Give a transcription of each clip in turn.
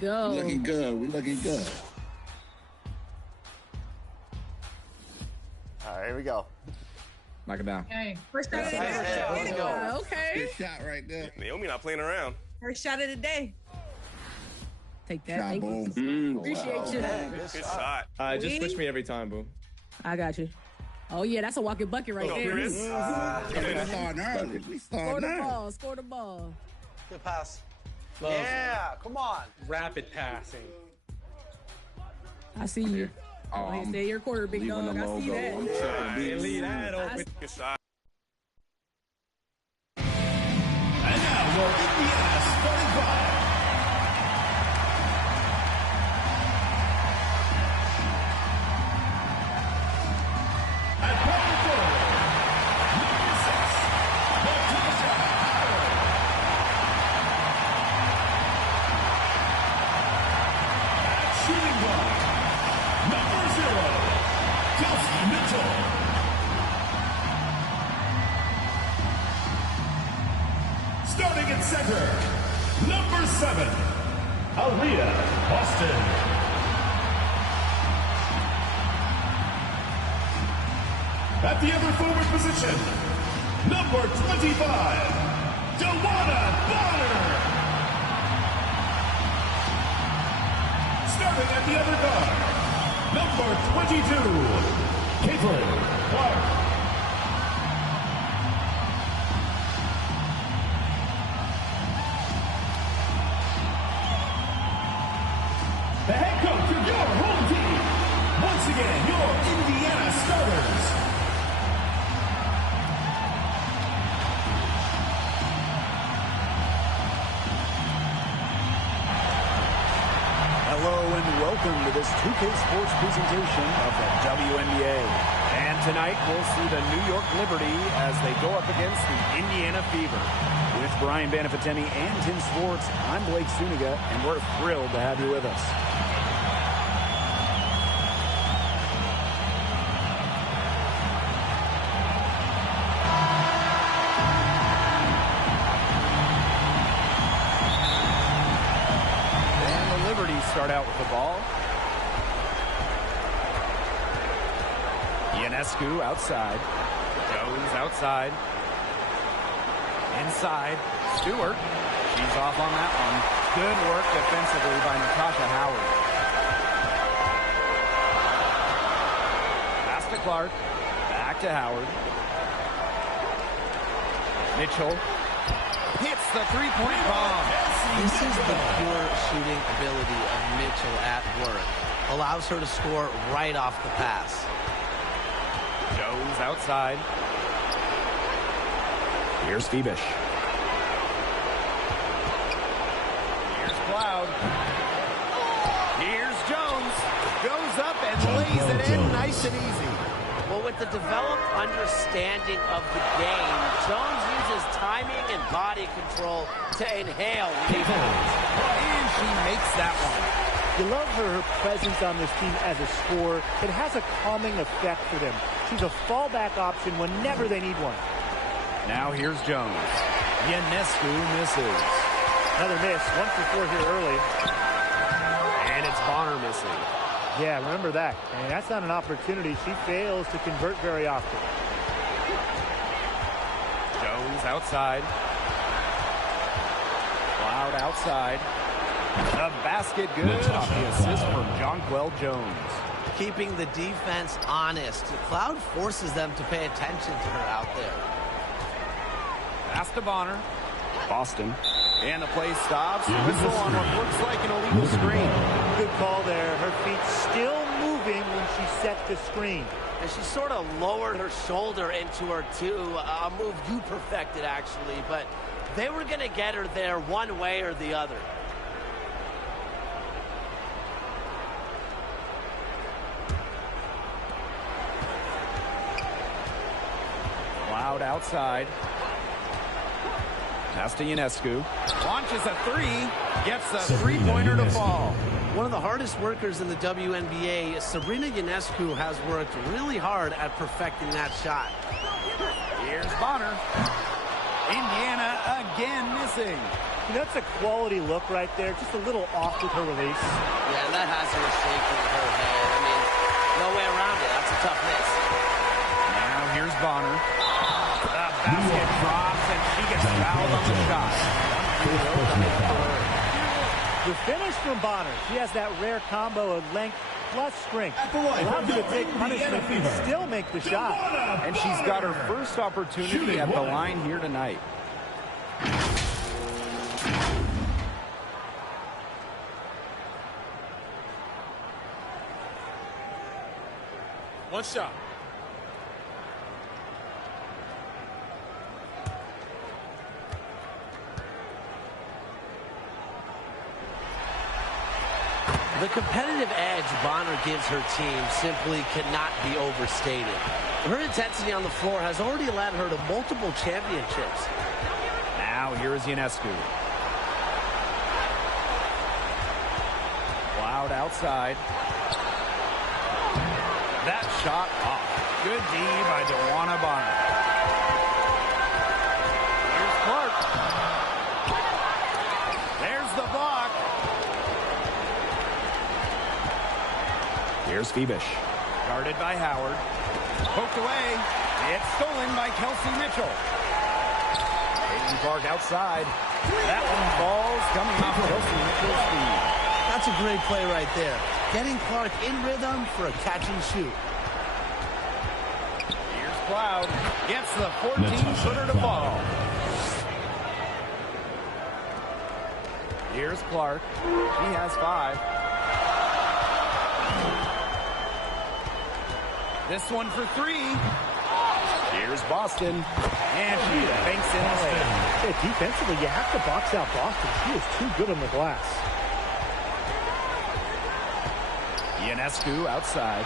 Go. We looking good. We looking good. All right, here we go. Knock it down. Okay. First shot of the Hey, day. let's go. Okay. Good shot right there. Naomi not playing around. First shot of the day. Take that. Shot, Thank boom. you. Appreciate you. Good shot. Just switch me every time, boo. I got you. Oh, yeah, that's a walking bucket right Go, there. Chris. We starting early. We Score starting the early. ball. Score the ball. Good pass. Love Yeah, come on. rapid passing. I see you. Oh, Like I said, your quarter, big leaving dog. the I see logo. that. Hey, leave that open. Good shot. And now your Indiana starting five. At power forward, number 6, Natasha Howard. At shooting guard, number 0, Kelsey Mitchell. Starting at center, number 7, Aaliyah Austin. At the other forward position, number 25, Wnba Bonner. Starting at the other guard, number 22, Caitlin Clark. The head coach of your home team. Once again, your Indiana starters. Hello and welcome to this 2K Sports presentation of the WNBA. And tonight we'll see the New York Liberty as they go up against the Indiana Fever. With Brian Banafitemi and Tim Swartz, I'm Blake Suniga, and we're thrilled to have you with us. And the Liberty start out with the ball. Ionescu outside. Jones outside. Inside. Stewart. She's off on that one. Good work defensively by Natasha Howard. Pass to Clark. Back to Howard. Mitchell hits the three-point bomb. This is the pure shooting ability of Mitchell at work. Allows her to score right off the pass. Jones outside. Here's Phoebish. Here's Cloud. Here's Jones. Goes up and lays it in nice and easy. Well, with the developed understanding of the game, Jones uses timing and body control to inhale. And she makes that one. You love her presence on this team as a scorer. It has a calming effect for them. She's a fallback option whenever they need one. Now here's Jones. Ionescu misses. Another miss. 1 for 4 here early. And it's Bonner missing. Yeah, remember that. And that's not an opportunity. She fails to convert very often. Jones outside. Cloud outside. The basket good off the assist from Jonquel Jones. Keeping the defense honest. Cloud forces them to pay attention to her out there. Pass to Bonner. Boston. And the play stops. Whistle on what looks like an illegal screen. Good call there. Her feet still moving when she set the screen. And she sort of lowered her shoulder into her, too. A move you perfected, actually. But they were going to get her there one way or the other. Cloud outside. Pass to Ionescu. Launches a three. Gets a three-pointer to fall. One of the hardest workers in the WNBA, Sabrina Ionescu, has worked really hard at perfecting that shot. Here's Bonner. Indiana again missing. That's a quality look right there. Just a little off with her release. Yeah, that has her shaking her head. I mean, no way around it. That's a tough miss. Now here's Bonner. The basket drops, and she gets fouled on the shot. The finish from Bonner. She has that rare combo of length plus strength. Allows her to take punishment and still make the shot. And she's got her first opportunity at the line here tonight. One shot. The competitive edge Bonner gives her team simply cannot be overstated. Her intensity on the floor has already led her to multiple championships. Now here is Ionescu. Cloud outside. That shot off. Good D by Wnba Bonner. Here's Clark. There's the block. Here's Phoebish. Guarded by Howard. Poked away. It's stolen by Kelsey Mitchell. Hayden Clark outside. That one falls coming off Kelsey Mitchell's feet. That's a great play right there. Getting Clark in rhythm for a catch and shoot. Here's Cloud. Gets the 14-footer to fall. Here's Clark. She has 5. This one for 3. Here's Boston. And she banks in the lane. Yeah, defensively, you have to box out Boston. She is too good on the glass. Ionescu outside.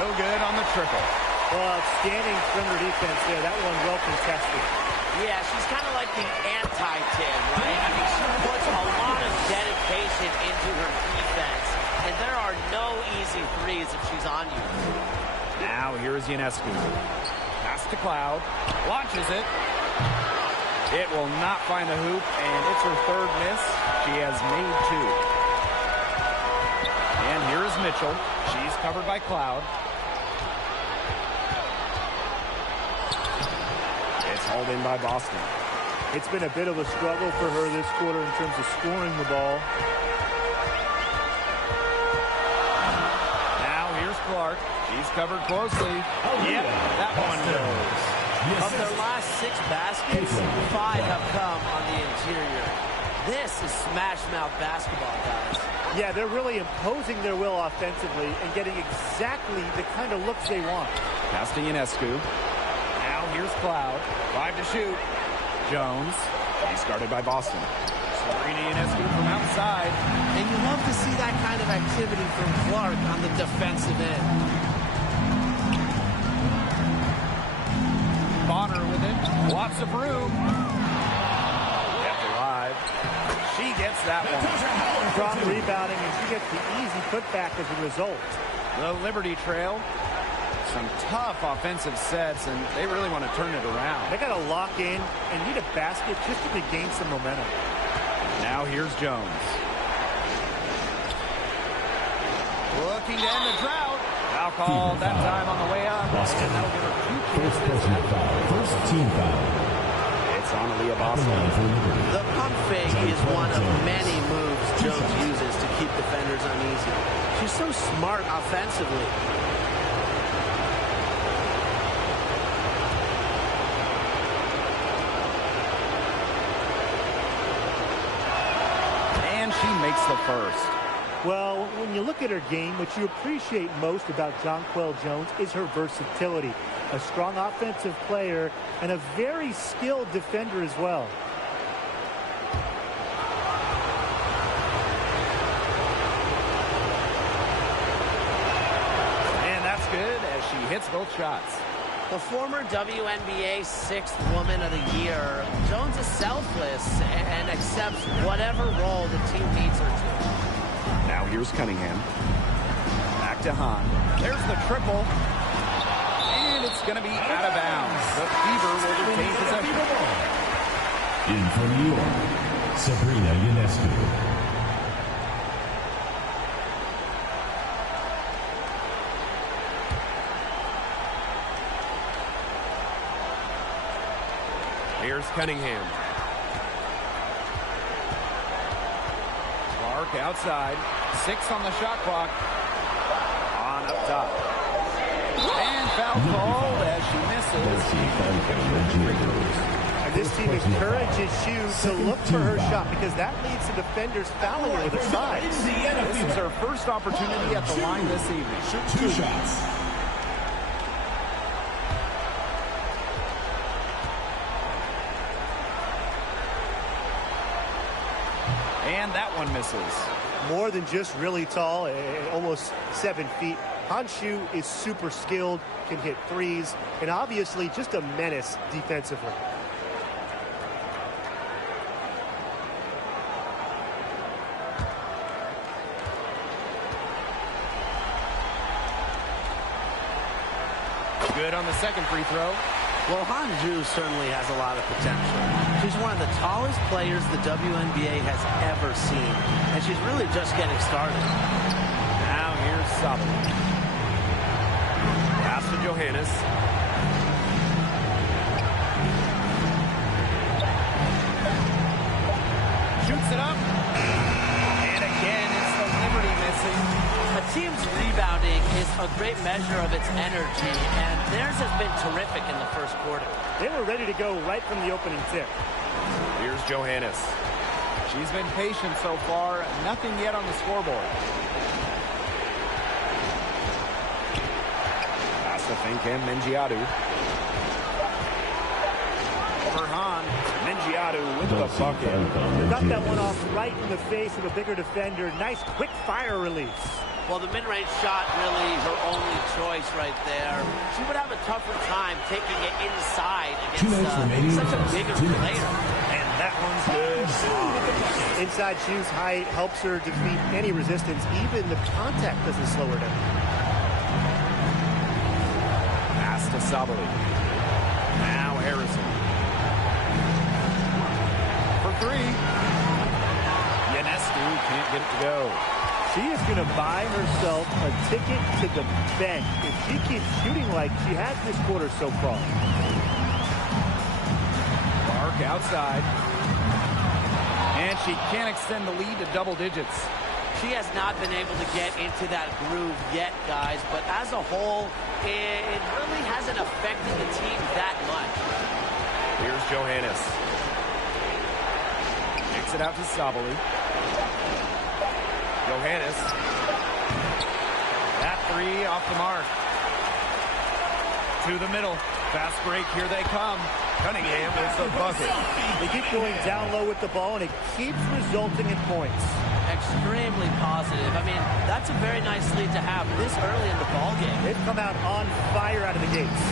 No good on the triple. Well, outstanding perimeter defense there. That one well contested. Yeah, she's kind of like the anti-Tim, right? I mean, she puts a lot of dedication into her defense, and there are no easy threes if she's on you. Now here is Ionescu. Pass to Cloud. Launches it. It will not find the hoop, and it's her 3rd miss. She has made 2. And here is Mitchell. She's covered by Cloud. It's hauled in by Boston. It's been a bit of a struggle for her this quarter in terms of scoring the ball. Now here's Clark. She's covered closely. Yep, that one goes. Of their last 6 baskets, 5 have come on the interior. This is smash-mouth basketball, guys. Yeah, they're really imposing their will offensively and getting exactly the kind of looks they want. Pass to Ionescu. Now here's Cloud. 5 to shoot. Jones. He's guarded by Boston. Serena Ionescu from outside. And you love to see that kind of activity from Clark on the defensive end. Bonner with it. Lots of room. Kept alive. She gets that one. Strong rebounding, and she gets the easy putback as a result. The Liberty trail. Some tough offensive sets, and they really want to turn it around. They got to lock in and need a basket just to regain some momentum. Now here's Jones. Looking to end the drought. Foul call that time on the way up. Boston. And that'll give her 2 First chances. personal foul. First team foul. It's on Aaliyah Boston. The pump fake is one of many moves Jones uses to keep defenders uneasy. She's so smart offensively. And she makes the first. Well, when you look at her game, what you appreciate most about Jonquel Jones is her versatility. A strong offensive player and a very skilled defender as well. And that's good as she hits both shots. The former WNBA 6th Woman of the Year, Jones is selfless and accepts whatever role the team needs her to. Now here's Cunningham. Back to Hahn. There's the triple. And it's going to be out of bounds. The Fever will retain possession. In from New York, Sabrina Ionescu. Here's Cunningham. Clark outside. 6 on the shot clock. On up top. And foul called as she misses. And this team encourages Shu to look for her shot because that leads to defenders fouling her with her sides. This is her first opportunity at the line this evening. Shoot 2 shots. And that one misses. More than just really tall, almost 7 feet. Han Shu is super skilled, can hit threes, and obviously just a menace defensively. Good on the second free throw. Well, Hanju certainly has a lot of potential. She's one of the tallest players the WNBA has ever seen, and she's really just getting started. Now here's Sabali. Pass to Johannes. Shoots it up. And again, it's the Liberty missing. A team's rebounding is a great measure of its energy, and theirs has been terrific in the first quarter. They were ready to go right from the opening tip. Here's Johannes. She's been patient so far. Nothing yet on the scoreboard. Pass to Finkem, Mengiadu. Farhan, Mengiadu with the bucket. Got that one off right in the face of a bigger defender. Nice quick fire release. Well, the mid-range shot really her only choice right there. She would have a tougher time taking it inside against such a bigger player. And that one's good. Inside Shu's height helps her defeat any resistance. Even the contact doesn't slow her down. Pass to Sabali. Now Harrison. For 3. Ionescu can't get it to go. She is going to buy herself a ticket to the bench if she keeps shooting like she has this quarter so far. Clark outside. And she can't extend the lead to double digits. She has not been able to get into that groove yet, guys, but as a whole, it really hasn't affected the team that much. Here's Johannes. Kicks it out to Sabali. Johannes. That 3 off the mark. To the middle. Fast break. Here they come. Cunningham is the bucket. They keep going down low with the ball, and it keeps resulting in points. Extremely positive. I mean, that's a very nice lead to have this early in the ball game. They've come out on fire out of the gates.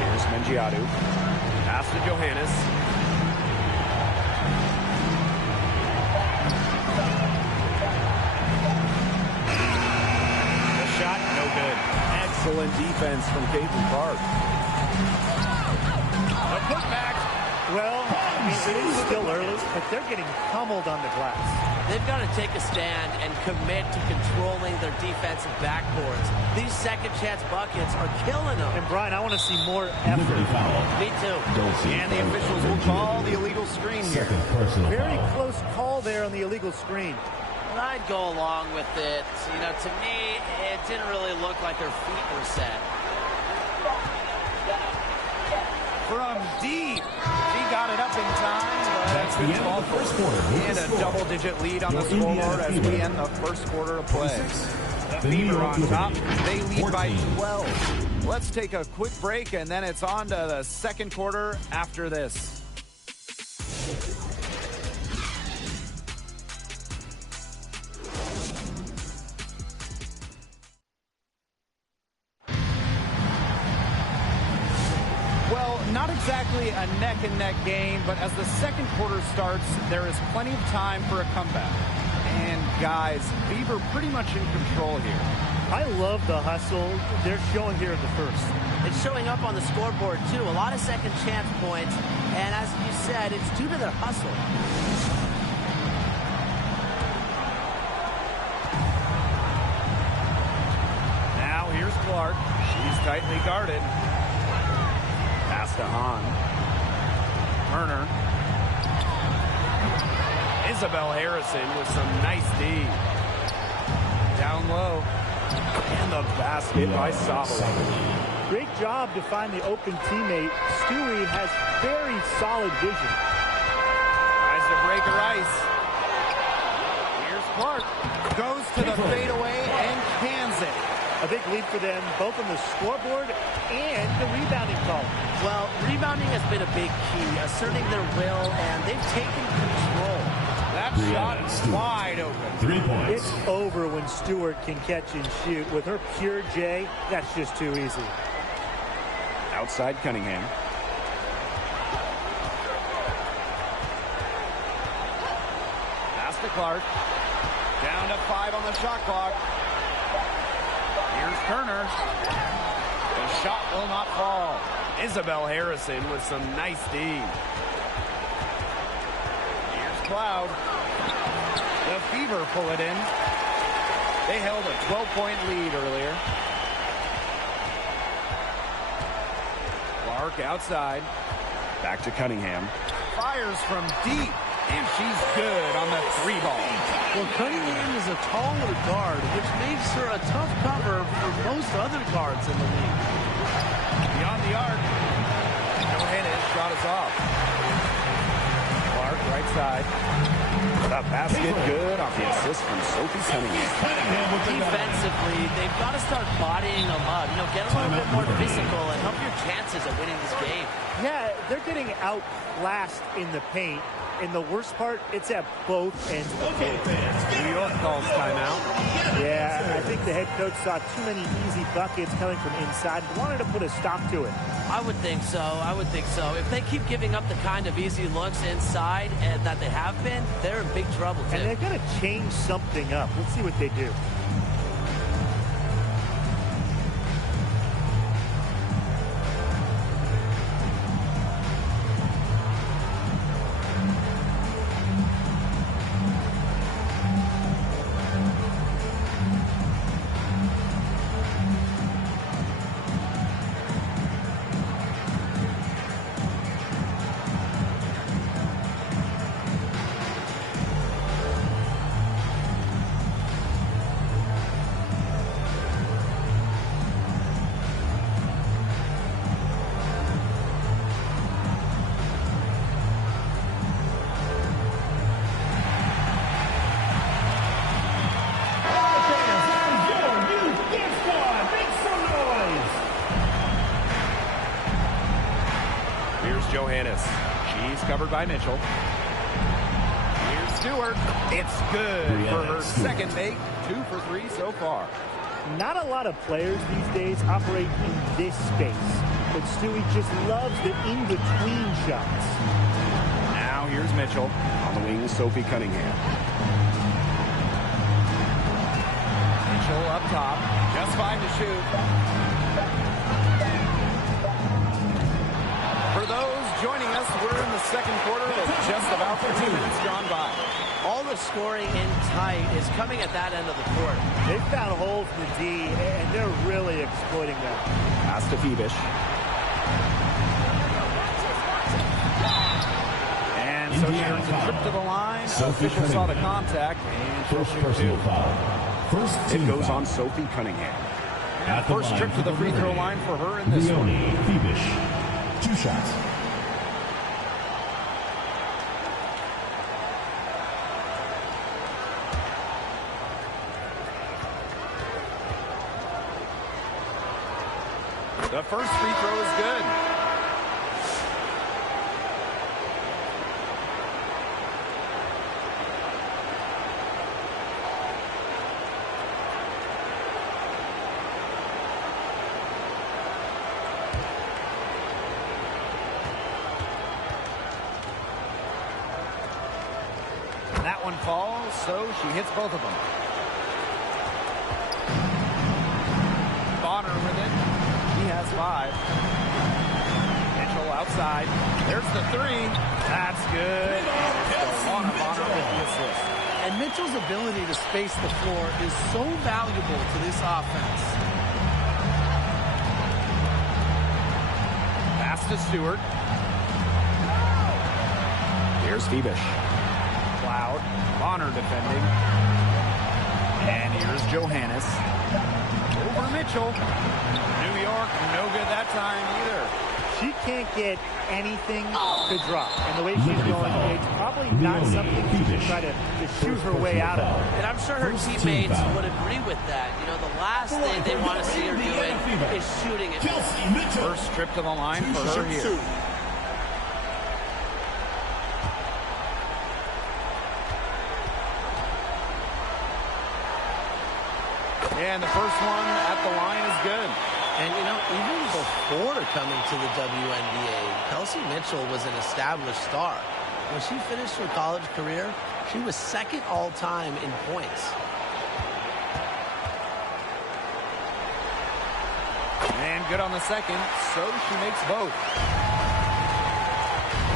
Here's Mengiadu. Pass to Johannes. Shot, no good. Excellent defense from Caitlin Clark. A putback. Well, I mean, it is still early, but they're getting pummeled on the glass. They've got to take a stand and commit to controlling their defensive backboards. These second chance buckets are killing them. And Brian, I want to see more effort. Me too. And the officials will call the illegal screen here. Very close call there on the illegal screen. I'd go along with it. You know, to me, it didn't really look like her feet were set. From deep. She got it up in time. That's the end of the first quarter. And a double-digit lead on the scoreboard as we end the first quarter of play. The Fever on top. They lead by 12. Let's take a quick break, and then it's on to the second quarter after this. Not exactly a neck-and-neck game, but as the second quarter starts, there is plenty of time for a comeback. And guys, Beaver pretty much in control here. I love the hustle they're showing here in the first. It's showing up on the scoreboard, too. A lot of second chance points. And as you said, it's due to their hustle. Now here's Clark. She's tightly guarded. Pass to Hahn. Turner. Isabel Harrison with some nice D. Down low. And the basket by Sabo. Great job to find the open teammate. Stewie has very solid vision. Tries to break her ice. Here's Clark. Goes to the fadeaway and cans it. A big lead for them, both on the scoreboard and the rebounding call. Well, rebounding has been a big key, asserting their will, and they've taken control. That shot is wide open. 3 points. It's over when Stewart can catch and shoot. With her pure J, that's just too easy. Outside Cunningham. Pass to Clark. Down to 5 on the shot clock. Here's Turner. The shot will not fall. Isabel Harrison with some nice D. Here's Cloud. The Fever pull it in. They held a 12-point lead earlier. Clark outside. Back to Cunningham. Fires from deep. And she's good on the 3 ball. Well, Cunningham is a taller guard, which makes her a tough cover for most other guards in the league. Beyond the arc. Johannes shot is off. Clark right side. The basket good off the assist from Sophie Cunningham. Defensively, they've got to start bodying them up. You know, get a little bit more physical and help your chances of winning this game. Yeah, they're getting outclassed in the paint. And the worst part, it's at both ends of the court. New York calls timeout. Yeah, I think the head coach saw too many easy buckets coming from inside and wanted to put a stop to it. I would think so. I would think so. If they keep giving up the kind of easy looks inside and that they have been, they're in big trouble, too. And they're going to change something up. Let's see what they do. Johannes. She's covered by Mitchell. Here's Stewart. It's good for her second make. 2 for 3 so far. Not a lot of players these days operate in this space, but Stewie just loves the in-between shots. Now here's Mitchell. On the wing, Sophie Cunningham. Mitchell up top. Just 5 to shoot. For those joining us, we're in the second quarter with just about 2 minutes gone by. All the scoring in tight is coming at that end of the court. They've found holes in the D, and they're really exploiting them. Pass to Phoebish. And so she earns a trip to the line. Official saw the contact, and she'll shoot 2. It goes on Sophie Cunningham. First trip to the free throw line for her in this one. Phoebish. 2 shots. The first free throw is good. That one falls, so she hits both of them. Bonner with it. He has 5. Mitchell outside. There's the three. That's good. And Bonner with the assist. And Mitchell's ability to space the floor is so valuable to this offense. Pass to Stewart. Here's Febish. Cloud. Bonner defending. And here's Johannes. Over Mitchell. New York, no good that time either. She can't get anything to drop. And the way she's going, it's probably not something she can try to shoot her way out of. And I'm sure her teammates would agree with that. You know, the last thing they want to see her doing is shooting it. First trip to the line for her here. And the first one at the line is good. And, you know, even before coming to the WNBA, Kelsey Mitchell was an established star. When she finished her college career, she was second all-time in points. And good on the second, so she makes both.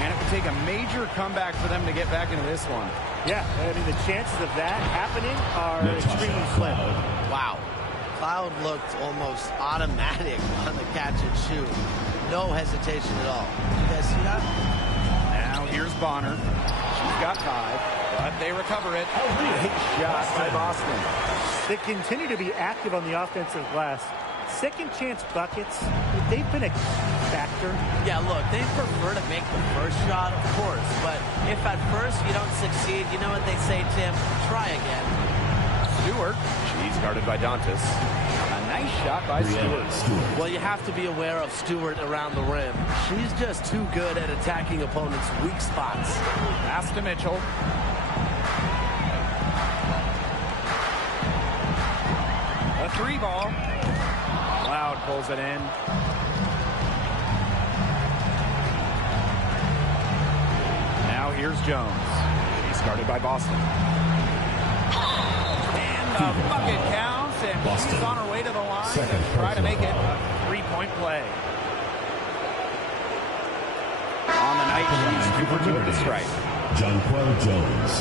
And it would take a major comeback for them to get back into this one. Yeah, I mean, the chances of that happening are extremely slim. Wow. Cloud looked almost automatic on the catch and shoot. No hesitation at all. You guys see that? Now here's Bonner. She's got 5, but they recover it. Great shot by Boston. They continue to be active on the offensive glass. Second chance buckets, they've been a factor. Yeah, look, they prefer to make the first shot, of course. But if at first you don't succeed, you know what they say, Tim? Try again. Stewart. She's guarded by Dantas. A nice shot by Stewart. Well, you have to be aware of Stewart around the rim. She's just too good at attacking opponents' weak spots. Pass to Mitchell. A 3-ball. Cloud pulls it in. Now here's Jones. He's guarded by Boston. The bucket counts, and Boston. She's on her way to the line to try to make it a 3-point play. On the night, she's 2 for 2 at the stripe. Jonquel Jones,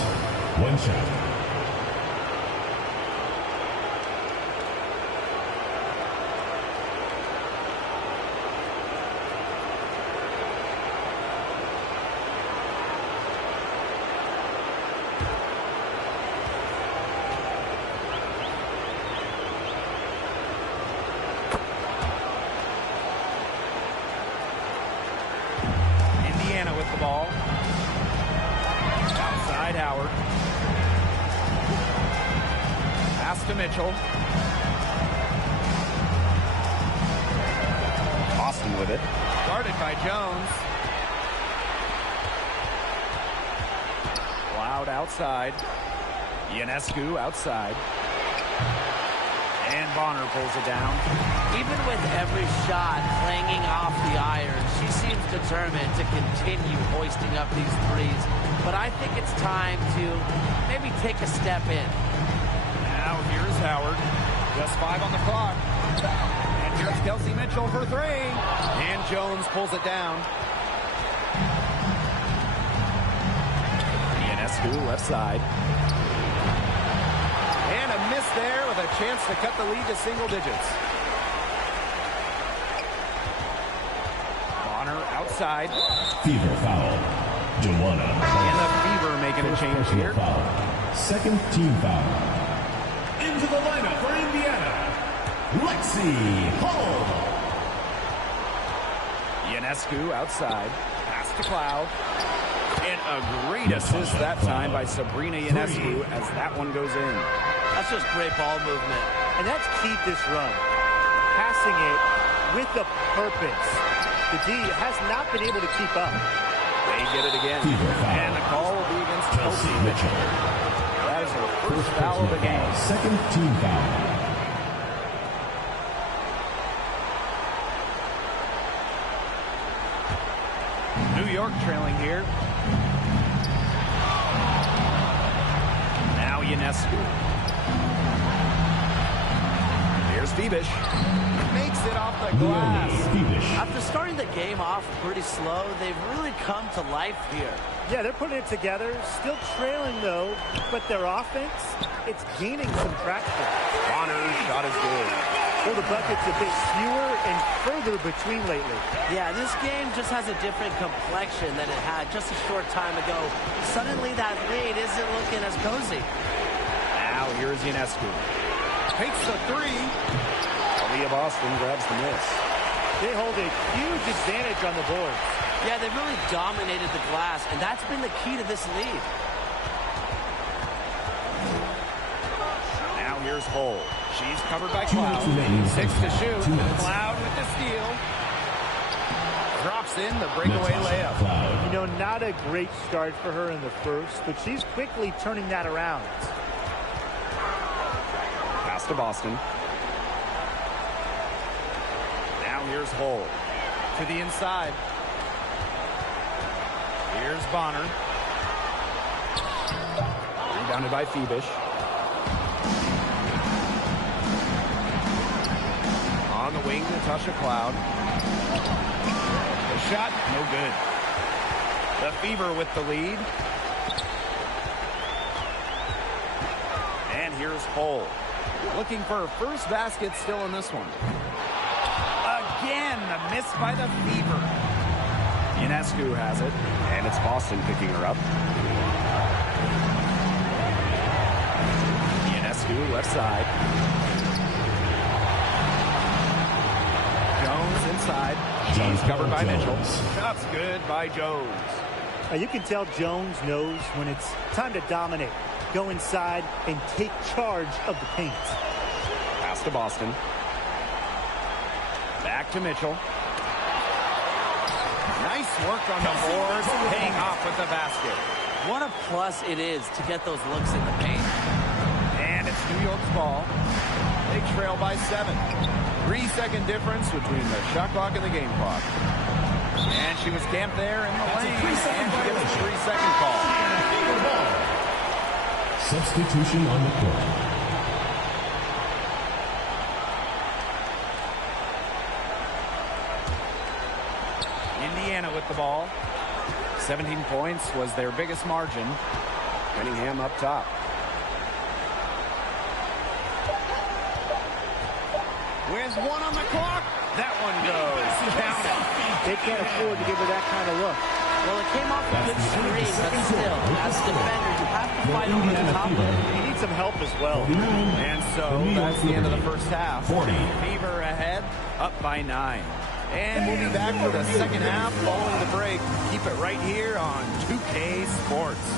1 shot. With the ball. Outside Howard. Pass to Mitchell. Boston with it. Guarded by Jones. Cloud outside. Ionescu outside. And Bonner pulls it down. Even with every shot clanging off the iron, she seems determined to continue hoisting up these threes. But I think it's time to maybe take a step in. Now here's Howard. Just 5 on the clock. And here's Kelsey Mitchell for 3. And Jones pulls it down. Ionescu left side. And a miss there with a chance to cut the lead to single digits. Bonner outside. Fever foul. Joanna. And the Fever making a change here. Foul. Second team foul. Into the lineup for Indiana, Lexi Hall. Ionescu outside. Pass to Cloud. And a great assist that time by Sabrina Ionescu as that one goes in. That's just great ball movement. And that's key to this run. Passing it with a purpose. The D has not been able to keep up. They get it again. And the call will be against Kelsey Mitchell. That is her first foul of the game. Second team foul. New York trailing here. Now Ionescu. Here's Phoebus makes it off the glass. After starting the game off pretty slow, they've really come to life here. Yeah, they're putting it together. Still trailing, though, but their offense, it's gaining some traction. Bonner's shot is good. Well, the bucket's a bit fewer and further between lately. Yeah, this game just has a different complexion than it had just a short time ago. Suddenly that lead isn't looking as cozy. Now here's Ionescu. Takes the three. Aaliyah Boston grabs the miss. They hold a huge advantage on the boards. Yeah, they really dominated the glass, and that's been the key to this lead. Now here's Hull. She's covered by Cloud. 6 to shoot. Cloud with the steal. Drops in the breakaway layup. You know, not a great start for her in the first, but she's quickly turning that around. Pass to Boston. Now here's Hull. To the inside. Here's Bonner. Rebounded by Phoebus. On the wing, Natasha Cloud. The shot, no good. The Fever with the lead. And here's Hull. Looking for her first basket still in this one. Again, the miss by the Fever. Ionescu has it, and it's Boston picking her up. Ionescu, left side. Jones inside. She's covered by Mitchell. Shot's good by Jones. Now you can tell Jones knows when it's time to dominate. Go inside and take charge of the paint. Pass to Boston. Back to Mitchell. Nice work on the boards, paying off with the basket. What a plus it is to get those looks in the paint. And it's New York's ball. They trail by 7. 3-second difference between the shot clock and the game clock. And she was camped there in the lane, and she gets a 3-second call. Substitution on the court. Indiana with the ball. 17 points was their biggest margin. Cunningham up top. With 1 on the clock. That one goes. Count it. They can't afford to give her that kind of look. Well, it came off a good screen, but still, as a defender, you have to fight over the top of it. You need some help as well. And so that's the end of the first half. Fever ahead, up by 9. And we'll be back for the second half following the break. Keep it right here on 2K Sports.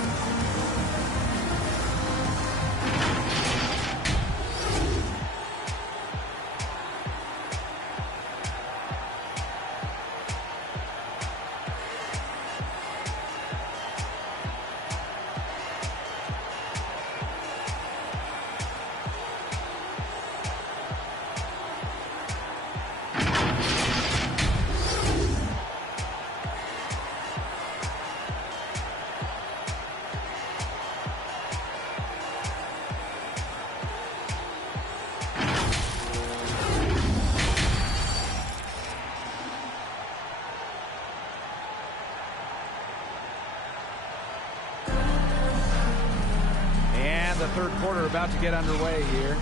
The third quarter about to get underway here.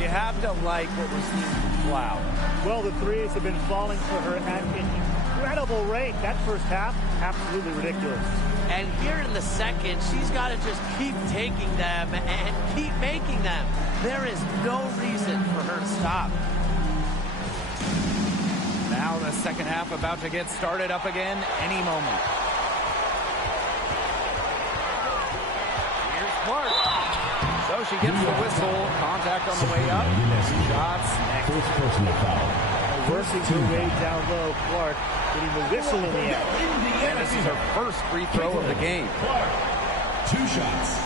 You have to like what we're seeing from Cloud. Well, the threes have been falling for her at an incredible rate. That first half, absolutely ridiculous. And here in the second, she's got to just keep taking them and keep making them. There is no reason for her to stop. Now the second half about to get started up again any moment. Here's Clark. So she gets the whistle. Contact on the way up. Shots next. Working her way down low. Clark getting the whistle in the end. And this is her first free throw of the game. Clark, 2 shots.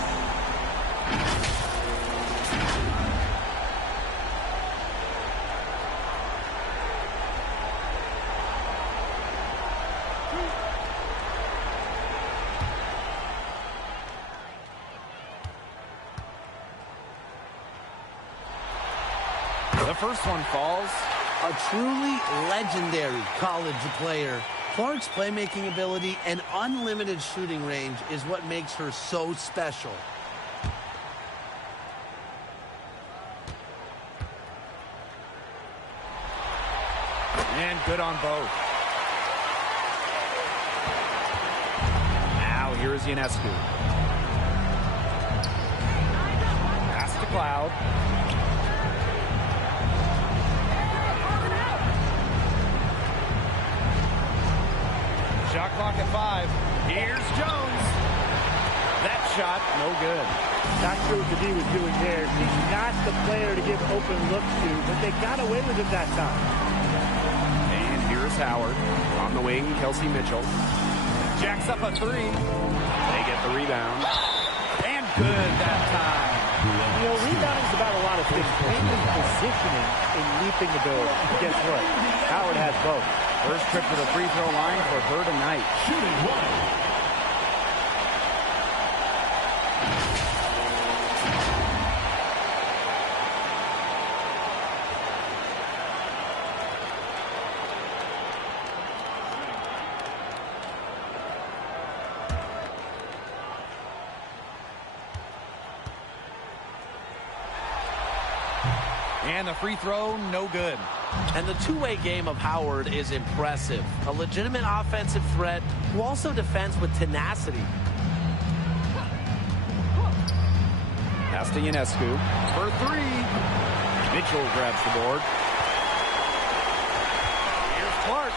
The first one falls. A truly legendary college player. Clark's playmaking ability and unlimited shooting range is what makes her so special. And good on both. Now here's Ionescu. Pass to Cloud. Shot clock at 5. Here's Jones. That shot, no good. Not sure what the D was doing there. She's not the player to give open looks to, but they got away with it that time. And here's Howard. On the wing, Kelsey Mitchell. Jacks up a 3. They get the rebound. And good that time. You know, rebounding is about a lot of things, mainly positioning and leaping ability. But guess what? Howard has both. First trip to the free throw line for her tonight. Shooting one. And the free throw, no good. And the two-way game of Howard is impressive. A legitimate offensive threat who also defends with tenacity. Pass to Ionescu for 3. Mitchell grabs the board. Here's Clark.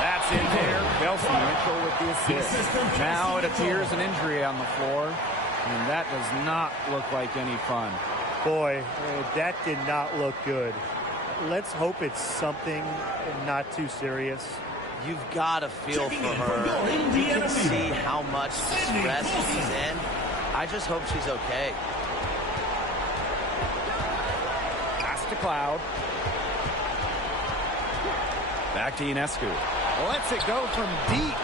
That's in there. Kelsey Mitchell with the assist. Now it appears an injury on the floor, and that does not look like any fun. Boy, that did not look good. Let's hope it's something not too serious. You've got to feel for her. You can see how much stress she's in. I just hope she's okay. Pass to Cloud. Back to Ionescu. Lets it go from deep.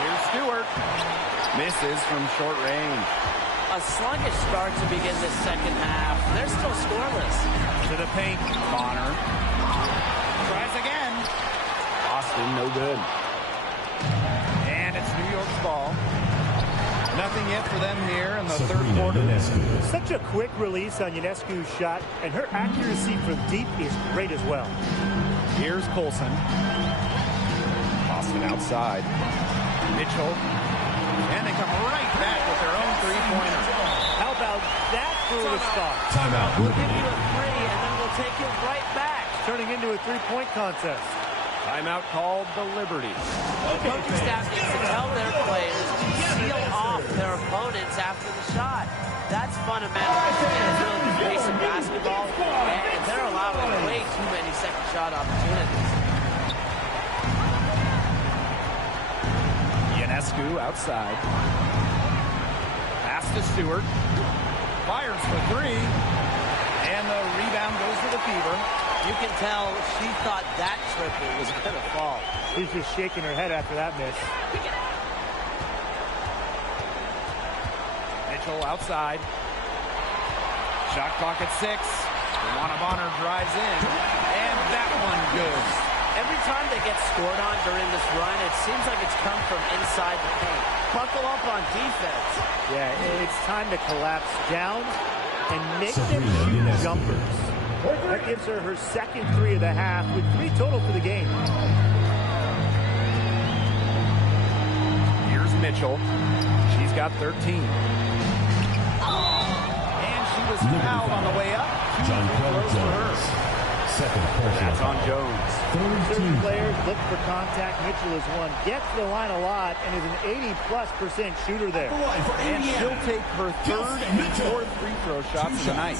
Here's Stewart. Misses from short range. A sluggish start to begin this second half. They're still scoreless. To the paint. Bonner. Tries again. Austin, no good. And it's New York's ball. Nothing yet for them here in the third quarter. Such a quick release on Ionescu's shot, and her accuracy from deep is great as well. Here's Colson. Austin outside. Mitchell. And they come right back with their own three-pointer. How about that for a start? Timeout. We'll give you a 3, and then we'll take you right back. Turning into a three-point contest. Timeout called the Liberty. The coaching staff needs to tell their players to seal off their opponents after the shot. That's fundamental in really basic basketball, and they're allowing way too many second shot opportunities. Ionescu outside. Pass to Stewart. Fires for 3. And the rebound goes to the Fever. You can tell she thought that triple was going to fall. She's just shaking her head after that miss. Mitchell outside. Shot clock at 6. Bonner drives in. And that one good. Every time they get scored on during this run, it seems like it's come from inside the paint. Buckle up on defense. Yeah, it's time to collapse down and make them shoot jumpers. That gives her her second 3 of the half with 3 total for the game. Here's Mitchell. She's got 13. And she was fouled on the way up. John Jones. Second person. That's on Jones. Certain players look for contact. Mitchell is one. Gets to the line a lot and is an 80+% shooter there. And she'll take her third and fourth free throw shots of the night.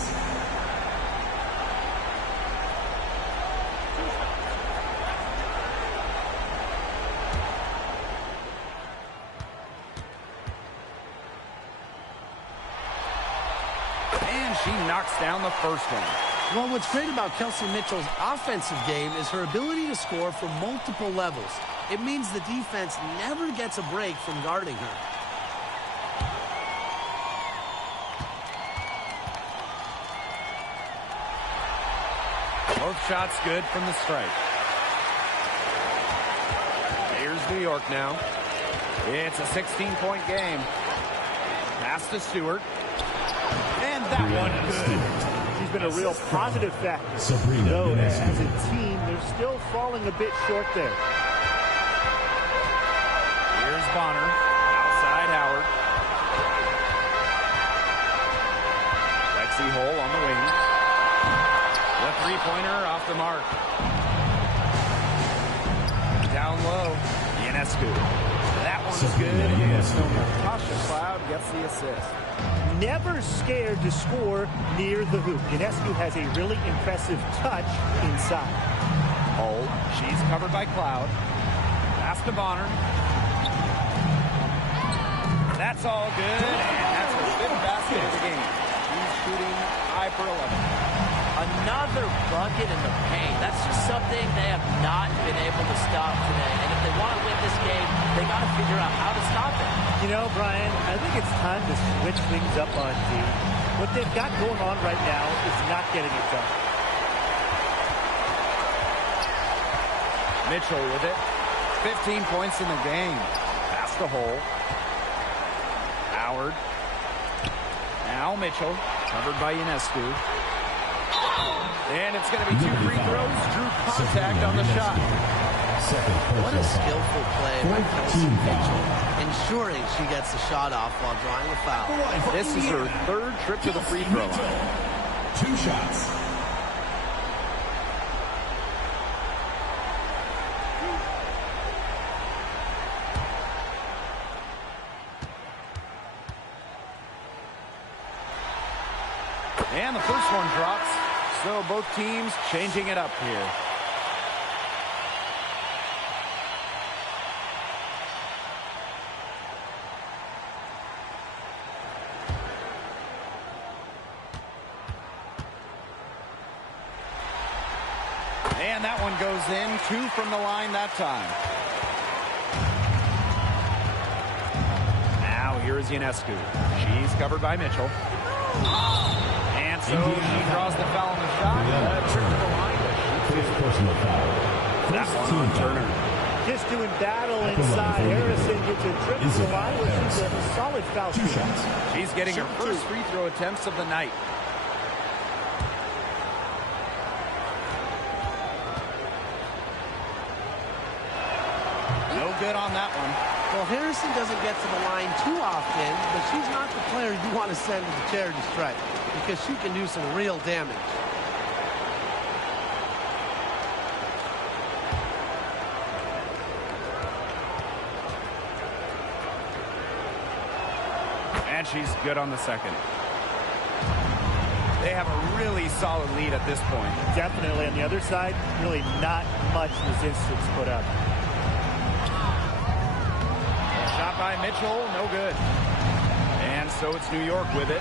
And she knocks down the first one. Well, what's great about Kelsey Mitchell's offensive game is her ability to score from multiple levels. It means the defense never gets a break from guarding her. Both shots good from the stripe. Here's New York now. It's a 16-point game. Pass to Stewart. And that one good. She's been a real positive factor. Though, as a team, they're still falling a bit short there. Here's Bonner. Outside Howard. Lexi Hole on the wing. The three-pointer off the mark. Down low. Ionescu. That one's good. Natasha Cloud gets the assist. Never scared to score near the hoop. Ionescu has a really impressive touch inside. Hole. She's covered by Cloud. Pass to Bonner. That's all good, and that's her fifth basket of the game. She's shooting high for 11. Another bucket in the paint. That's just something they have not been able to stop today. And if they want to win this game, they got to figure out how to stop it. You know, Brian, I think it's time to switch things up on D. What they've got going on right now is not getting it done. Mitchell with it. 15 points in the game. Pass the hole. Howard. Now Mitchell, covered by Ionescu. And it's going to be two free throws. Drew contact on the shot. What a skillful play by Kelsey Mitchell, ensuring she gets the shot off while drawing a foul. This is her third trip to the free throw line. 2 shots. And the first one drops. So both teams changing it up here. And that one goes in. 2 from the line that time. Now here is Ionescu. She's covered by Mitchell. And so she draws the foul on the shot. Trip to the line. Personal foul. That one on Turner. Just doing battle inside. Harrison gets a trip to the line, which is a solid foul. 2 shots. She's getting her first free throw attempts of the night. No good on that one. Well, Harrison doesn't get to the line too often, but she's not the player you want to send to the charity stripe because she can do some real damage. And she's good on the second. They have a really solid lead at this point. Definitely on the other side, really not much resistance put up. Shot by Mitchell, no good. And so it's New York with it.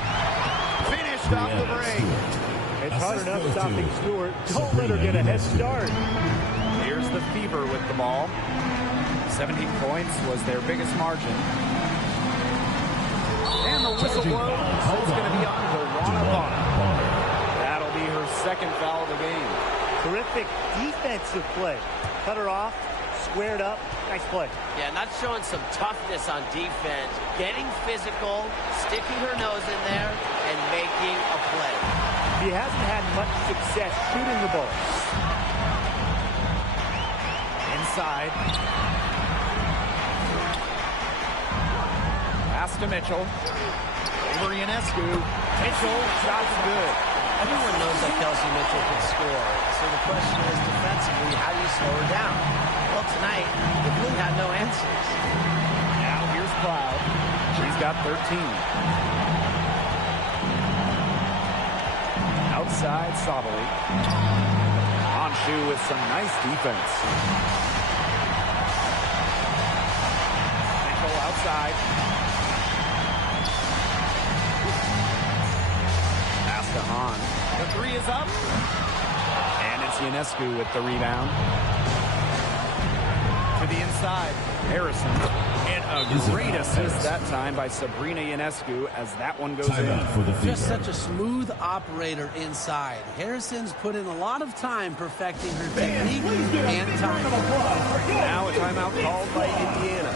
Finished off the break. It's hard enough stopping Stewart. Don't let her get a head start. Here's the Fever with the ball. 17 points was their biggest margin. And the whistle blows. It's going to be on Wnba. That'll be her second foul of the game. Terrific defensive play. Cut her off, squared up. Nice play. Yeah, not showing some toughness on defense. Getting physical, sticking her nose in there, and making a play. She hasn't had much success shooting the ball. Inside. Pass to Mitchell. Over Ionescu. Mitchell, shot's good. Everyone knows that Kelsey Mitchell can score. So the question is, defensively, how do you slow her down? Well, tonight, the Blue had no answers. Now here's Cloud. She's got 13. Outside, Sabali. Onshu with some nice defense. Mitchell outside. Pass to Hahn. The three is up. And it's Ionescu with the rebound. To the inside. Harrison. And a great assist that time by Sabrina Ionescu as that one goes in. Just such a smooth operator inside. Harrison's put in a lot of time perfecting her technique and timing. Now a timeout called by Indiana.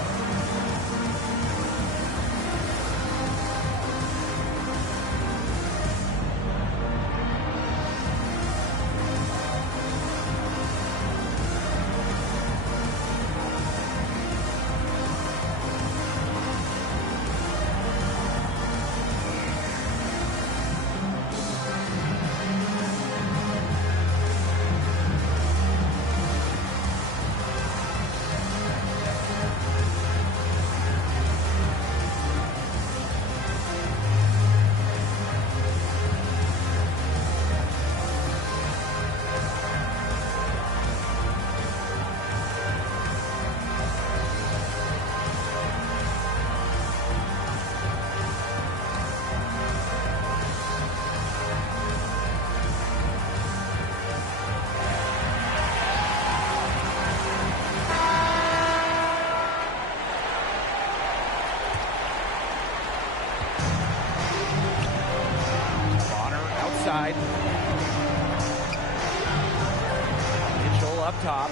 Mitchell up top.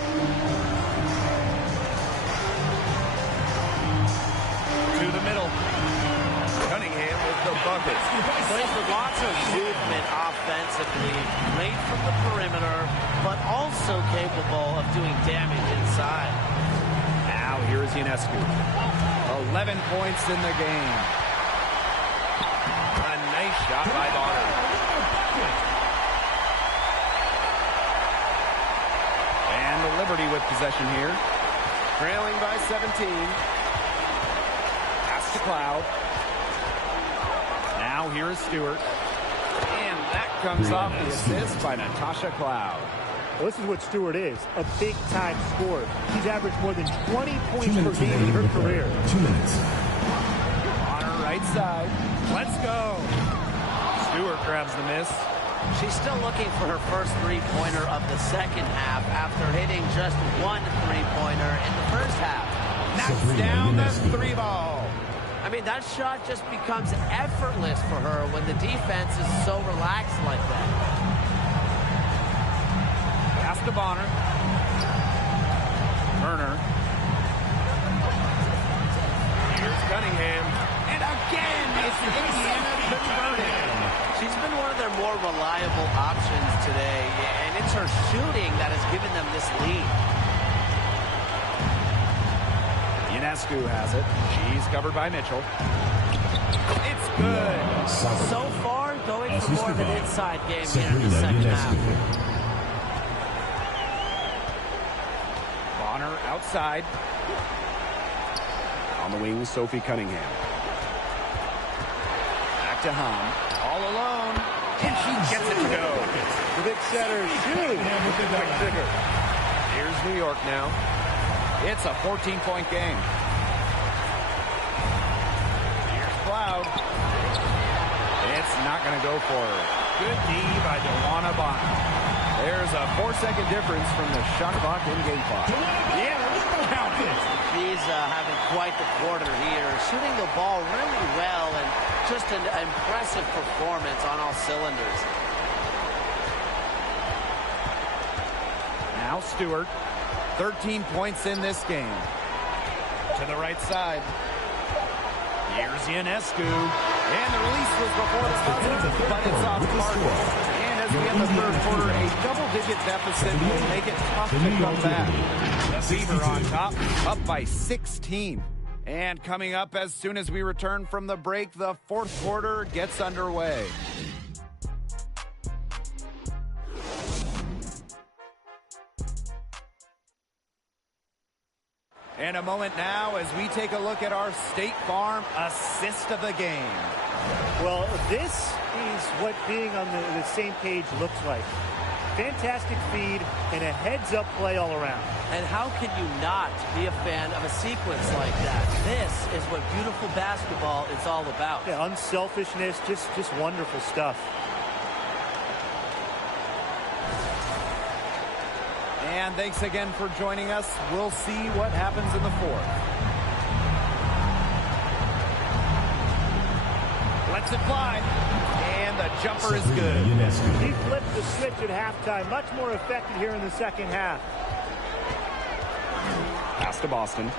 To the middle. Cunningham with the bucket. Plays with lots of movement offensively, great from the perimeter, but also capable of doing damage inside. Now here is Ionescu. 11 points in the game. A nice shot by Bonner. And the Liberty with possession here. Trailing by 17. Pass to Cloud. Now here is Stewart. And that comes off the assist by Natasha Cloud. Well, this is what Stewart is, a big-time scorer. He's averaged more than 20 points per game in her career. 2 minutes. On her right side. Let's go. Stewart grabs the miss. She's still looking for her first three-pointer of the second half after hitting just one three-pointer in the first half. Knocks down the three ball. I mean, that shot just becomes effortless for her when the defense is so relaxed like that. Pass to Bonner. Turner. Here's Cunningham. And again, it's Indiana converted. She's been one of their more reliable options today, and it's her shooting that has given them this lead. Ionescu has it. She's covered by Mitchell. It's good. So far, going for more of an inside game here in the second half. Bonner outside. On the wing, Sophie Cunningham. Back to Hahn. All alone. And she gets it to go. The big setter, shoot. Here's New York now. It's a 14-point game. Here's Cloud. It's not going to go for her. Good D by Wnba. There's a 4-second difference from the shot clock in game clock. Yeah, count it. She's having quite the quarter here, shooting the ball really well and just an impressive performance on all cylinders. Now Stewart. 13 points in this game. To the right side. Here's Ionescu. And the release was before the buzzer, but it's off target. And as we end the third quarter, a double-digit deficit will make it tough to come back. The Fever on top, up by 16. And coming up as soon as we return from the break, the fourth quarter gets underway. And a moment now as we take a look at our State Farm assist of the game. Well, this is what being on the same page looks like. Fantastic feed and a heads-up play all around. And how can you not be a fan of a sequence like that? This is what beautiful basketball is all about. Yeah, unselfishness, just wonderful stuff. And thanks again for joining us. We'll see what happens in the fourth. Lets it fly. And the jumper is good. He flipped the switch at halftime. Much more effective here in the second half. Pass to Boston.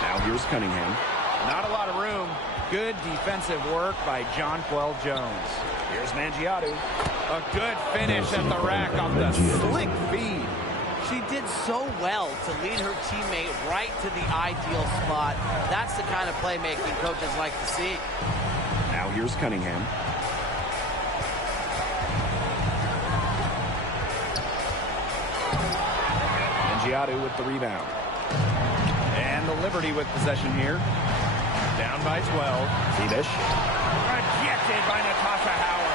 Now here's Cunningham. Not a lot of room. Good defensive work by Jonquel Jones. Here's Mangiato. A good finish at the rack off the slick feed. She did so well to lead her teammate right to the ideal spot. That's the kind of playmaking coaches like to see. Now here's Cunningham. Mangiato with the rebound. And the Liberty with possession here. Down by 12. Zebish. Rejected by Natasha Howard.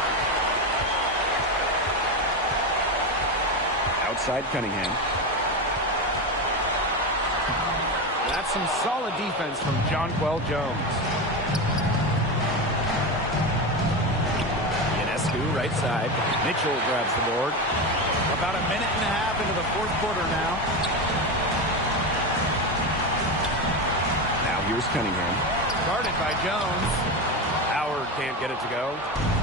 Outside Cunningham. That's some solid defense from Jonquel Jones. Ionescu right side. Mitchell grabs the board. About a minute and a half into the fourth quarter now. Now here's Cunningham. Guarded by Jones. Howard can't get it to go.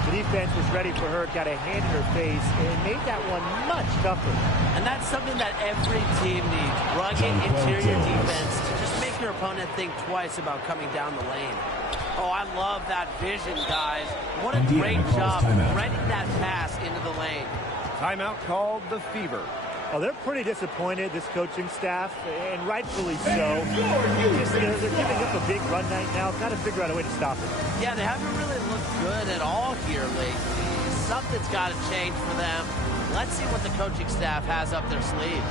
The defense was ready for her, got a hand in her face, and made that one much tougher. And that's something that every team needs. Rugged interior defense to just make your opponent think twice about coming down the lane. Oh, I love that vision, guys. What a great job threading that pass into the lane. Timeout called the Fever. Oh, they're pretty disappointed, this coaching staff, and rightfully so. They're giving up a big run night now. Got to figure out a way to stop it. Yeah, they haven't really looked good at all here lately. Something's got to change for them. Let's see what the coaching staff has up their sleeve.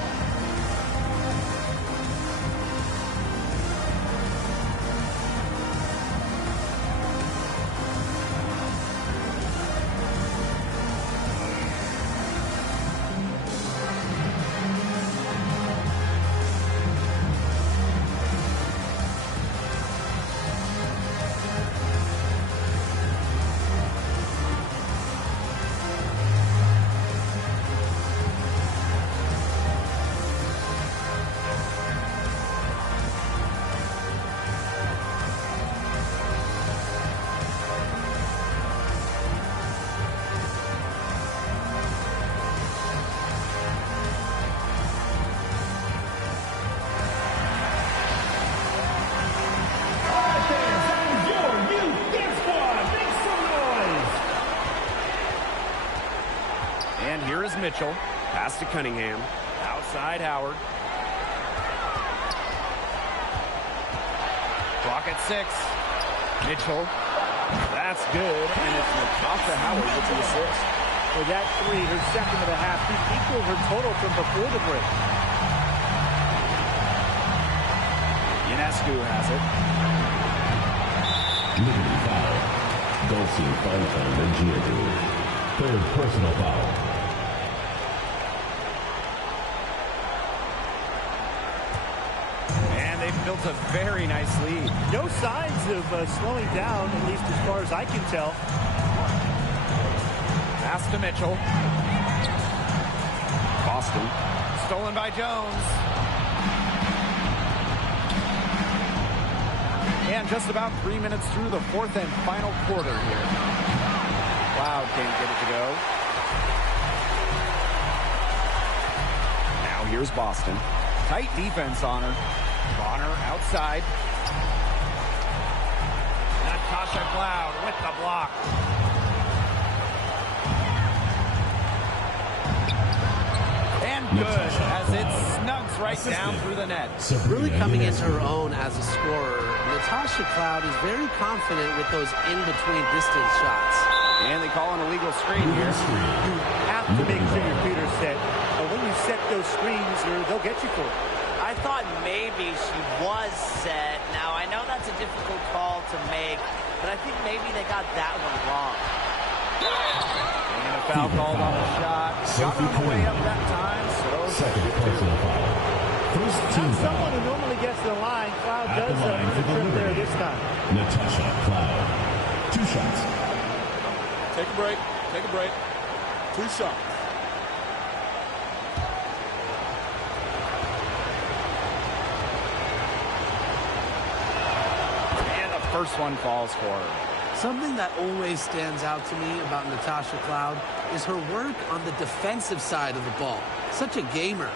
Mitchell. Pass to Cunningham. Outside Howard. Clock at 6. Mitchell. That's good. And it's Natasha Howard with the assist. With that three, her second of the half, equaled her total from before the break. Ionescu has it. Liberty foul. Dulcie Fanta Mangiato. Third personal foul. Built a very nice lead. No signs of slowing down, at least as far as I can tell. Pass to Mitchell. Boston. Stolen by Jones. And just about 3 minutes through the fourth and final quarter here. Cloud can't get it to go. Now here's Boston. Tight defense on her. Bonner outside. Natasha Cloud with the block. And good as it snugs right down through the net. Really coming into her own as a scorer. Natasha Cloud is very confident with those in-between distance shots. And they call an illegal screen here. You have to make sure your feet are set. But when you set those screens, they'll get you for it. I thought maybe she was set. Now, I know that's a difficult call to make, but I think maybe they got that one wrong. And a foul called on the shot. Got on the way up that time, so second personal foul. First team foul. Someone who normally gets to the line, Cloud does have a trip there this time. Natasha Cloud. 2 shots. Take a break. Take a break. 2 shots. And the first one falls for her. Something that always stands out to me about Natasha Cloud is her work on the defensive side of the ball. Such a gamer.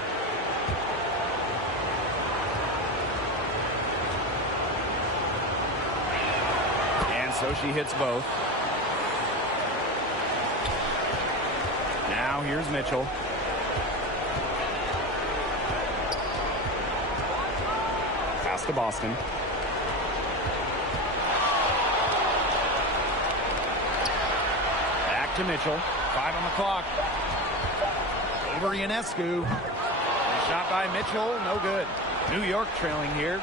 And so she hits both. Now here's Mitchell. Pass to Boston. Back to Mitchell. 5 on the clock. Over Ionescu. Shot by Mitchell, no good. New York trailing here.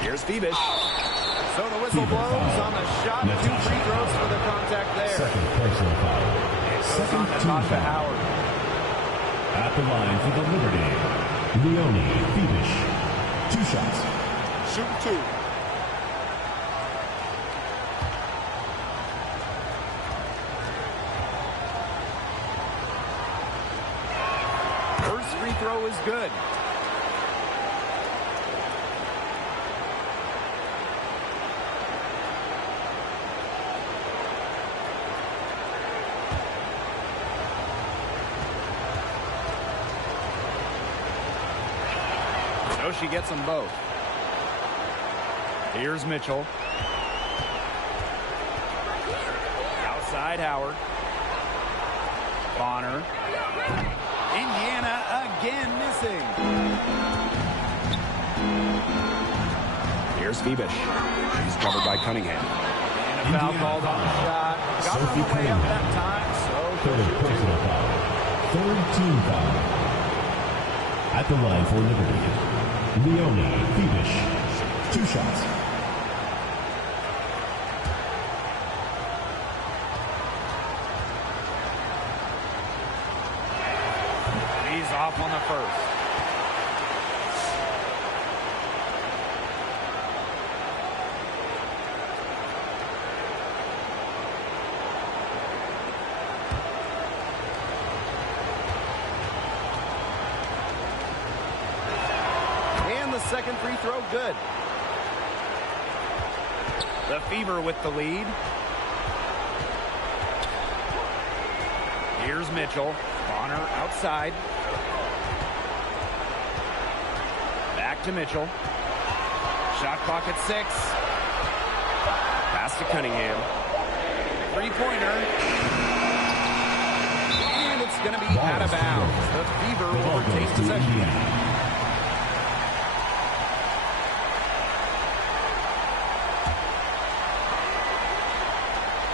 Here's Phoebish. So the whistle blows on the shot. 2 free throws for the contact there. Second personal foul. It goes on Natasha Howard. At the line for the Liberty, Leonie Phoebish. 2 shots. Shoot 2. First free throw is good. So she gets them both. Here's Mitchell. Outside Howard. Bonner. Indiana again missing. Here's Phoebish. She's covered by Cunningham. And a foul called on the shot. Got her on the way up that time. So Third personal foul. Third team foul. At the line for Liberty, Leonie Phoebish. 2 shots. He's off on the first. And the second free throw, good. The Fever with the lead. Here's Mitchell. Bonner outside. Back to Mitchell. Shot clock at 6. Pass to Cunningham. 3-pointer. And it's going to be out of bounds. The Fever will retain possession.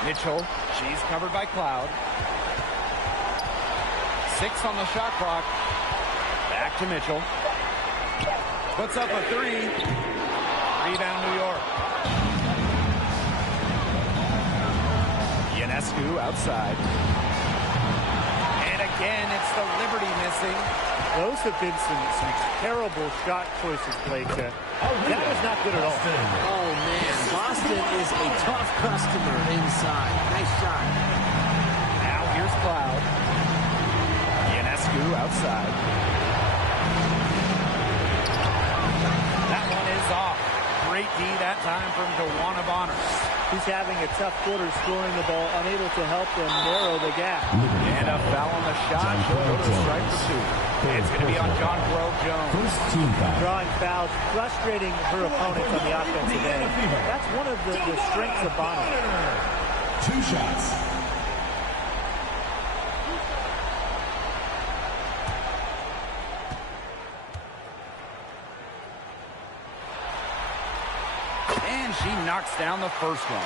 Mitchell. She's covered by Cloud. 6 on the shot clock. Back to Mitchell. Puts up a 3. Rebound New York. Ionescu outside. And again, it's the Liberty missing. Those have been some terrible shot choices, Blake. That was not good at all. Oh, man. Boston is a tough customer inside. Nice shot. Now here's Cloud. Ionescu outside. That one is off. Great D that time from Wnba Bonner. He's having a tough quarter scoring the ball, unable to help them narrow the gap. And a foul on the shot. She'll go to the strike for 2. It's going to be on John Quill Jones. First team foul. Drawing fouls, frustrating her opponents on the offensive end. That's one of the strengths of Bonner. 2 shots. And she knocks down the first one.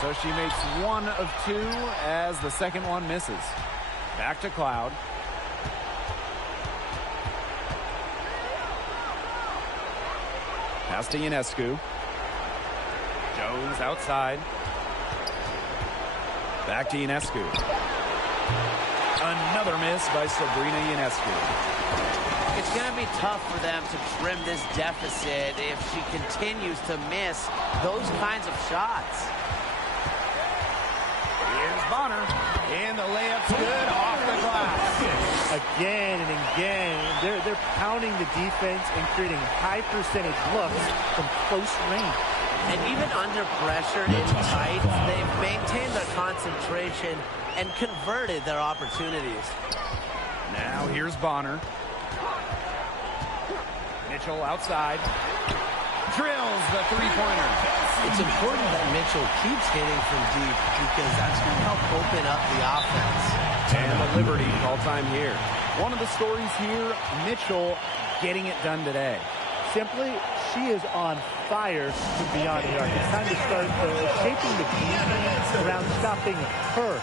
So she makes 1 of 2 as the second one misses. Back to Cloud. Pass to Ionescu. Jones outside. Back to Ionescu. another miss by Sabrina Ionescu. It's going to be tough for them to trim this deficit if she continues to miss those kinds of shots. Here's Bonner, and the layup's good off the glass. Again and again, they're pounding the defense and creating high percentage looks from close range. And even under pressure in tight, they've maintained their concentration and converted their opportunities. Now here's Bonner. Mitchell outside. Drills the three-pointer. It's important that Mitchell keeps hitting from deep because that's going to help open up the offense. And the Liberty call time here. One of the stories here, Mitchell getting it done today. Simply, she is on fire from beyond the arc. It's time to start shaping the game around stopping her.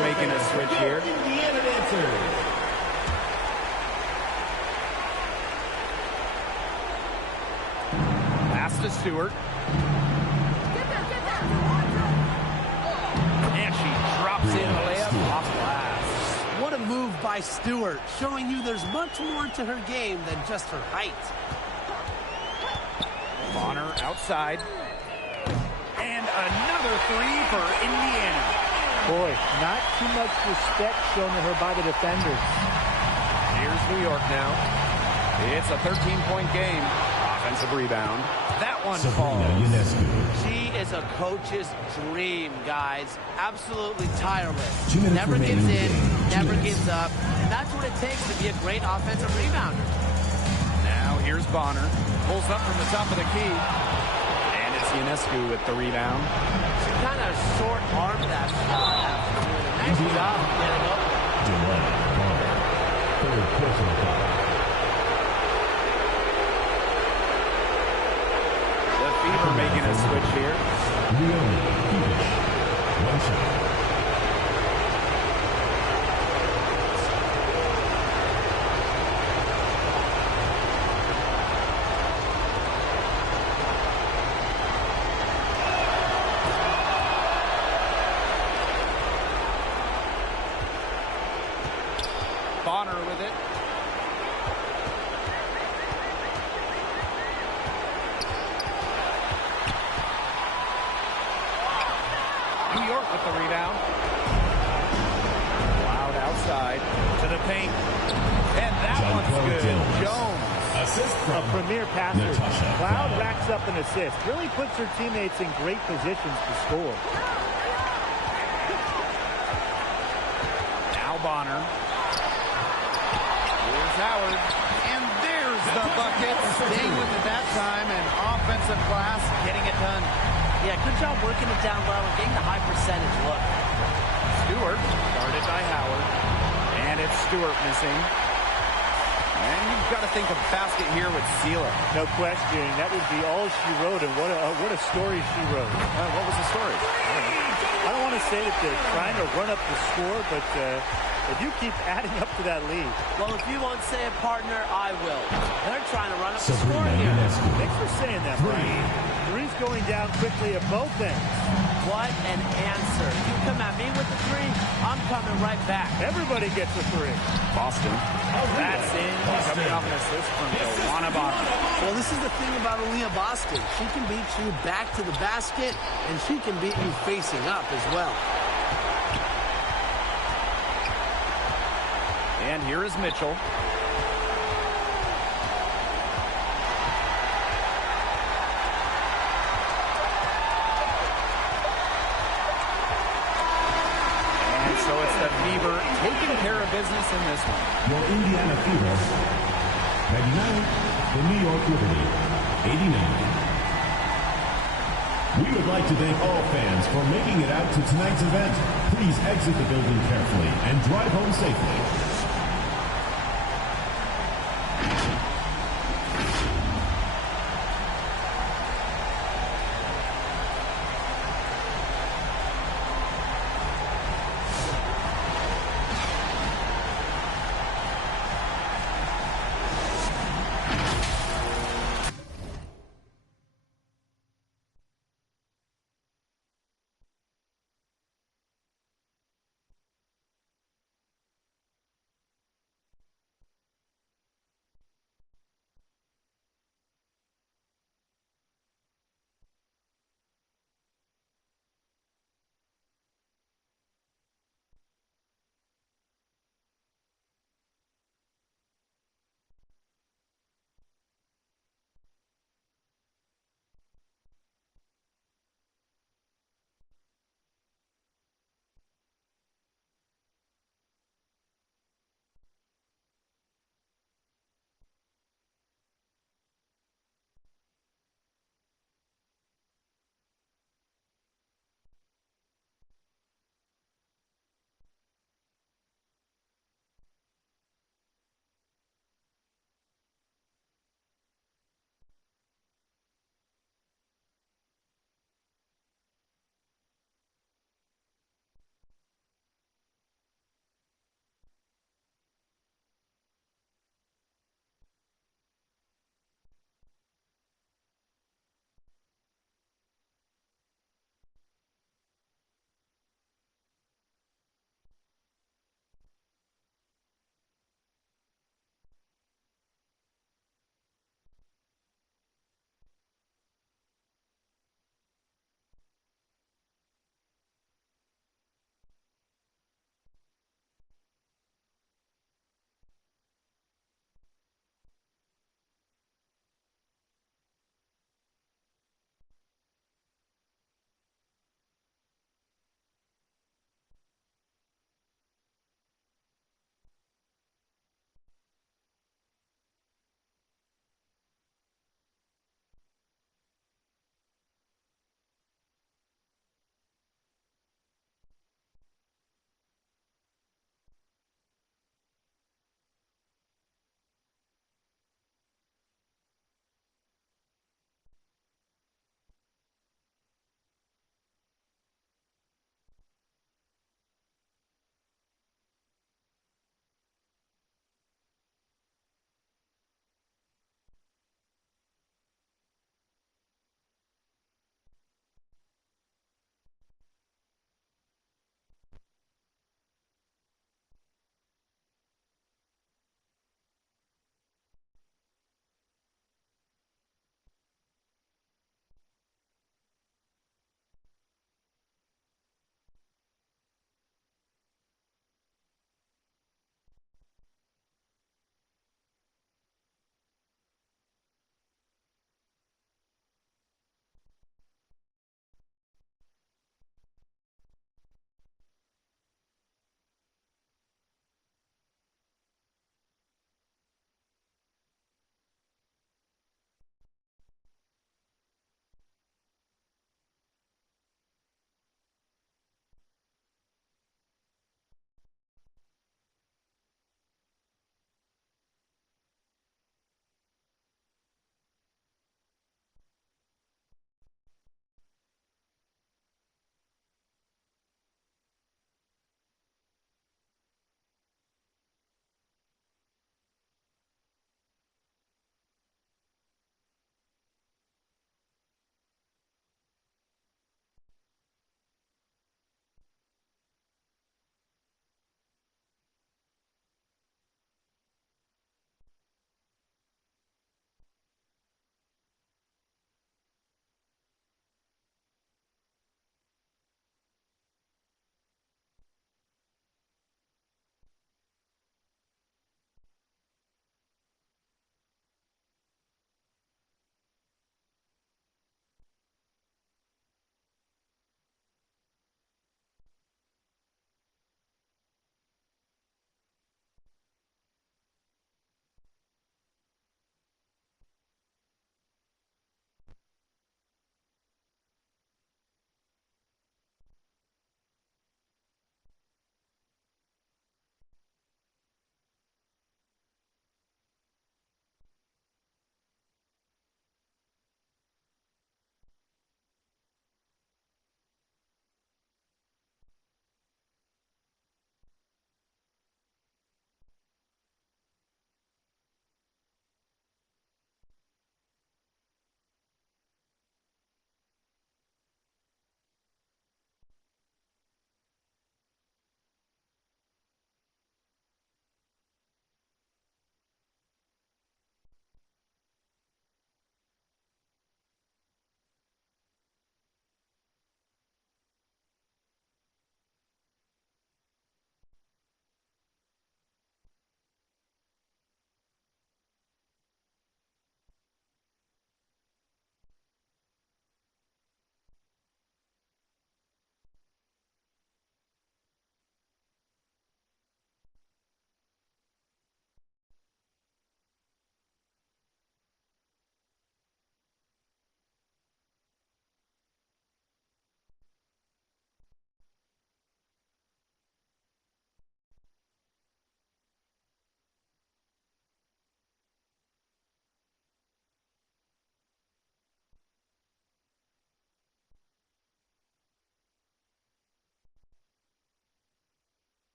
Making a switch here. Pass to Stewart. And she drops in the layup off glass. What a move by Stewart, showing you there's much more to her game than just her height. Bonner outside. And another three for Indiana. Boy, not too much respect shown to her by the defenders. Here's New York now. It's a 13-point game. Offensive rebound. That one falls. She is a coach's dream, guys. Absolutely tireless. 2 minutes Never gives remaining. in, never gives up. And that's what it takes to be a great offensive rebounder. Now here's Bonner. Pulls up from the top of the key. And it's Ionescu with the rebound. She kind of short-armed that shot after doing a nice job of getting up there. Third personal foul. The Fever making a switch here. One shot. Bonner with it. New York with the rebound. Loud outside to the paint. And that one's good. Jones. Assist A premier passer. Natasha Cloud Cloud. racks up an assist. Really puts her teammates in great positions to score. Now Bonner. Here's Howard. And there's the bucket. Staying with it that time. And offensive class getting it done. Yeah, good job working it down low and getting the high percentage look. Stewart guarded by Howard. And it's Stewart missing. And you've got to think of basket here with Sela. No question. That would be all she wrote, and what a story she wrote. What was the story? I don't want to say that they're trying to run up the score, but if you keep adding up to that lead. Well, if you won't say it, partner, I will. They're trying to run up the score here. Thanks for saying that, Brian. Three's going down quickly at both ends. What an answer. You come at me with the three, I'm coming right back. Everybody gets a three. Boston. That's in. Coming off an assist from Wnba. Well, this is the thing about Aaliyah Boston. She can beat you back to the basket, and she can beat you facing up as well. And here is Mitchell. pass in this one. Your Indiana Fever. 99, the New York Liberty. 89. We would like to thank all fans for making it out to tonight's event. Please exit the building carefully and drive home safely.